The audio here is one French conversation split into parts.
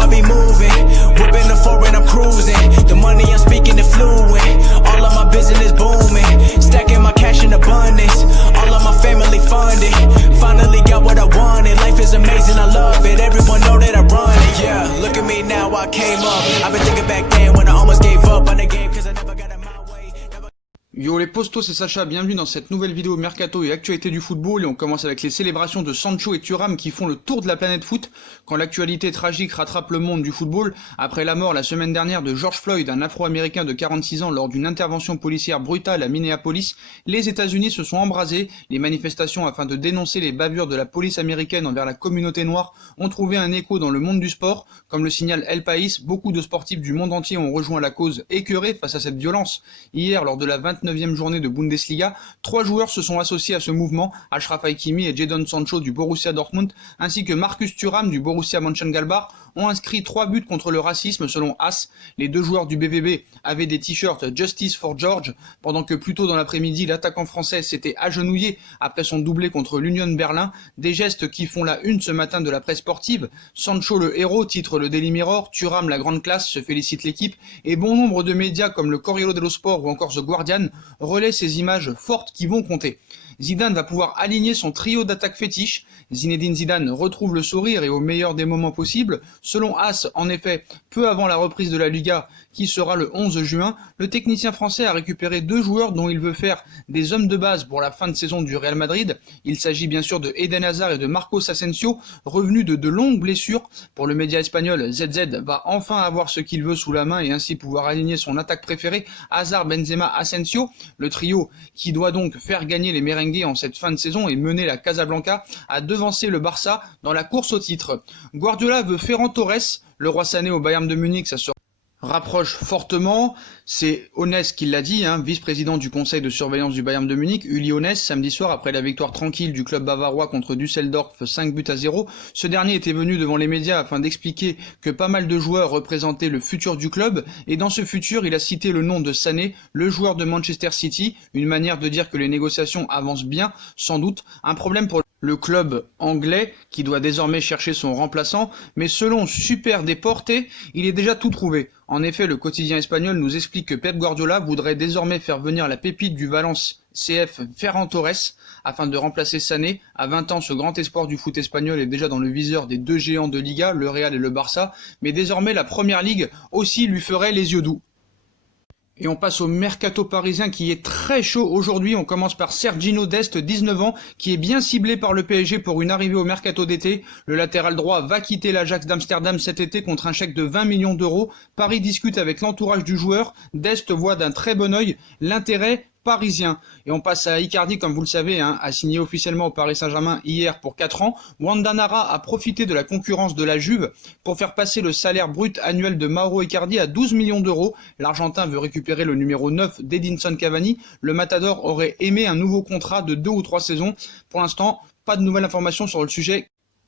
I be moving, whipping the foreign, I'm cruising. The money I'm speaking is fluent. All of my business booming, stacking my cash in abundance. All of my family funded. Finally got what I wanted. Life is amazing, I love it. Everyone know that I run it. Yeah, look at me now, I came up. I've been thinking back then when I almost gave up on the game, cause I never got in my way. Yo les postos, c'est Sacha, bienvenue dans cette nouvelle vidéo Mercato et actualité du football, et on commence avec les célébrations de Sancho et Thuram qui font le tour de la planète foot quand l'actualité tragique rattrape le monde du football après la mort la semaine dernière de George Floyd, un afro-américain de 46 ans lors d'une intervention policière brutale à Minneapolis. Les États-Unis se sont embrasés, les manifestations afin de dénoncer les bavures de la police américaine envers la communauté noire ont trouvé un écho dans le monde du sport, comme le signale El País. Beaucoup de sportifs du monde entier ont rejoint la cause écœurés face à cette violence. Hier, lors de la 29e journée de Bundesliga, 3 joueurs se sont associés à ce mouvement, Achraf Hakimi et Jadon Sancho du Borussia Dortmund, ainsi que Marcus Thuram du Borussia Mönchengladbach, ont inscrit 3 buts contre le racisme selon AS. Les 2 joueurs du BVB avaient des t-shirts Justice for George, pendant que plus tôt dans l'après-midi, l'attaquant français s'était agenouillé après son doublé contre l'Union Berlin, des gestes qui font la une ce matin de la presse sportive. Sancho le héros, titre le Daily Mirror, Thuram la grande classe, se félicite l'équipe, et bon nombre de médias comme le Corriere dello Sport ou encore The Guardian relaient ces images fortes qui vont compter. Zidane va pouvoir aligner son trio d'attaque fétiche. Zinedine Zidane retrouve le sourire et au meilleur des moments possibles. Selon AS, en effet, peu avant la reprise de la Liga, qui sera le 11 juin, le technicien français a récupéré 2 joueurs dont il veut faire des hommes de base pour la fin de saison du Real Madrid. Il s'agit bien sûr de Eden Hazard et de Marcos Asensio, revenus de longues blessures. Pour le média espagnol, ZZ va enfin avoir ce qu'il veut sous la main et ainsi pouvoir aligner son attaque préférée, Hazard, Benzema, Asensio. Le trio qui doit donc faire gagner les merengues en cette fin de saison et mener la Casablanca à devancer le Barça dans la course au titre. Guardiola veut Ferran Torres, le roi sané au Bayern de Munich, ça se rapproche fortement. C'est Hoeneß qui l'a dit, vice-président du conseil de surveillance du Bayern de Munich, Uli Hoeneß, samedi soir après la victoire tranquille du club bavarois contre Düsseldorf 5-0. Ce dernier était venu devant les médias afin d'expliquer que pas mal de joueurs représentaient le futur du club, et dans ce futur, il a cité le nom de Sané, le joueur de Manchester City, une manière de dire que les négociations avancent bien, sans doute, un problème pour le club anglais qui doit désormais chercher son remplaçant, mais selon Super Deporte, il est déjà tout trouvé. En effet, le quotidien espagnol nous explique que Pep Guardiola voudrait désormais faire venir la pépite du Valence CF Ferran Torres afin de remplacer Sané. À 20 ans, ce grand espoir du foot espagnol est déjà dans le viseur des 2 géants de Liga, le Real et le Barça, mais désormais la Première Ligue aussi lui ferait les yeux doux. Et on passe au mercato parisien qui est très chaud aujourd'hui. On commence par Serginho Dest, 19 ans, qui est bien ciblé par le PSG pour une arrivée au mercato d'été. Le latéral droit va quitter l'Ajax d'Amsterdam cet été contre un chèque de 20 millions d'euros. Paris discute avec l'entourage du joueur. Dest voit d'un très bon œil l'intérêt parisien. Et on passe à Icardi, comme vous le savez, a signé officiellement au Paris Saint-Germain hier pour 4 ans. Wanda Nara a profité de la concurrence de la Juve pour faire passer le salaire brut annuel de Mauro Icardi à 12 millions d'euros. L'Argentin veut récupérer le numéro 9 d'Edinson Cavani. Le Matador aurait aimé un nouveau contrat de 2 ou 3 saisons. Pour l'instant, pas de nouvelles informations sur le sujet.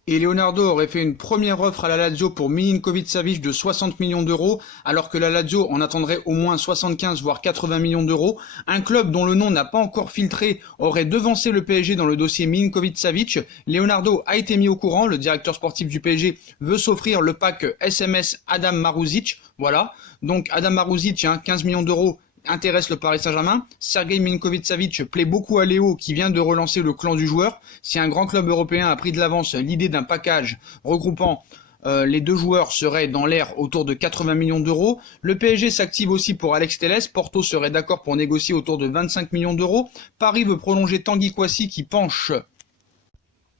Et Leonardo aurait fait une première offre à la Lazio pour Milinkovic-Savic de 60 millions d'euros, alors que la Lazio en attendrait au moins 75 voire 80 millions d'euros. Un club dont le nom n'a pas encore filtré aurait devancé le PSG dans le dossier Milinkovic-Savic. Leonardo a été mis au courant, le directeur sportif du PSG veut s'offrir le pack SMS Adam Maruzic. Voilà, donc Adam Maruzic, 15 millions d'euros, intéresse le Paris Saint-Germain. Sergei Milinkovic-Savic plaît beaucoup à Léo qui vient de relancer le clan du joueur. Si un grand club européen a pris de l'avance, l'idée d'un package regroupant les 2 joueurs serait dans l'air autour de 80 millions d'euros. Le PSG s'active aussi pour Alex Telles. Porto serait d'accord pour négocier autour de 25 millions d'euros. Paris veut prolonger Tanguy Kouassi qui penche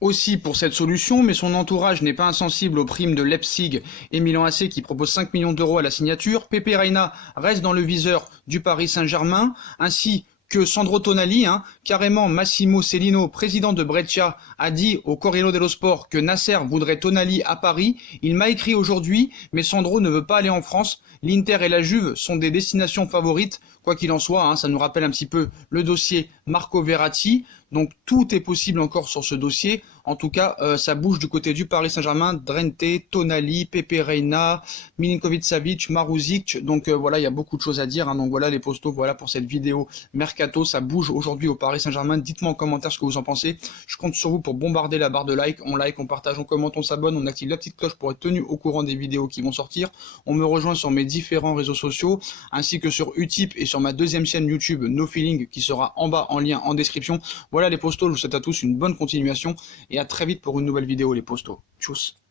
aussi pour cette solution, mais son entourage n'est pas insensible aux primes de Leipzig et Milan AC qui proposent 5 millions d'euros à la signature. Pepe Reina reste dans le viseur du Paris Saint-Germain, ainsi que Sandro Tonali, carrément Massimo Cellino, président de Brescia, a dit au Corriere dello Sport que Nasser voudrait Tonali à Paris. Il m'a écrit aujourd'hui, mais Sandro ne veut pas aller en France. L'Inter et la Juve sont des destinations favorites. Quoi qu'il en soit, ça nous rappelle un petit peu le dossier Marco Verratti. Donc tout est possible encore sur ce dossier. En tout cas, ça bouge du côté du Paris Saint-Germain, Drente, Tonali, Pepe Reina, Milinkovic-Savic, Maruzic. Donc voilà, il y a beaucoup de choses à dire. Donc voilà les postos, voilà pour cette vidéo Mercato. Ça bouge aujourd'hui au Paris Saint-Germain. Dites-moi en commentaire ce que vous en pensez. Je compte sur vous pour bombarder la barre de like. On like, on partage, on commente, on s'abonne, on active la petite cloche pour être tenu au courant des vidéos qui vont sortir. On me rejoint sur mes différents réseaux sociaux, ainsi que sur Utip et sur ma deuxième chaîne YouTube No Feeling qui sera en bas en lien en description. Voilà les postos, je vous souhaite à tous une bonne continuation et à très vite pour une nouvelle vidéo les postos. Tchuss.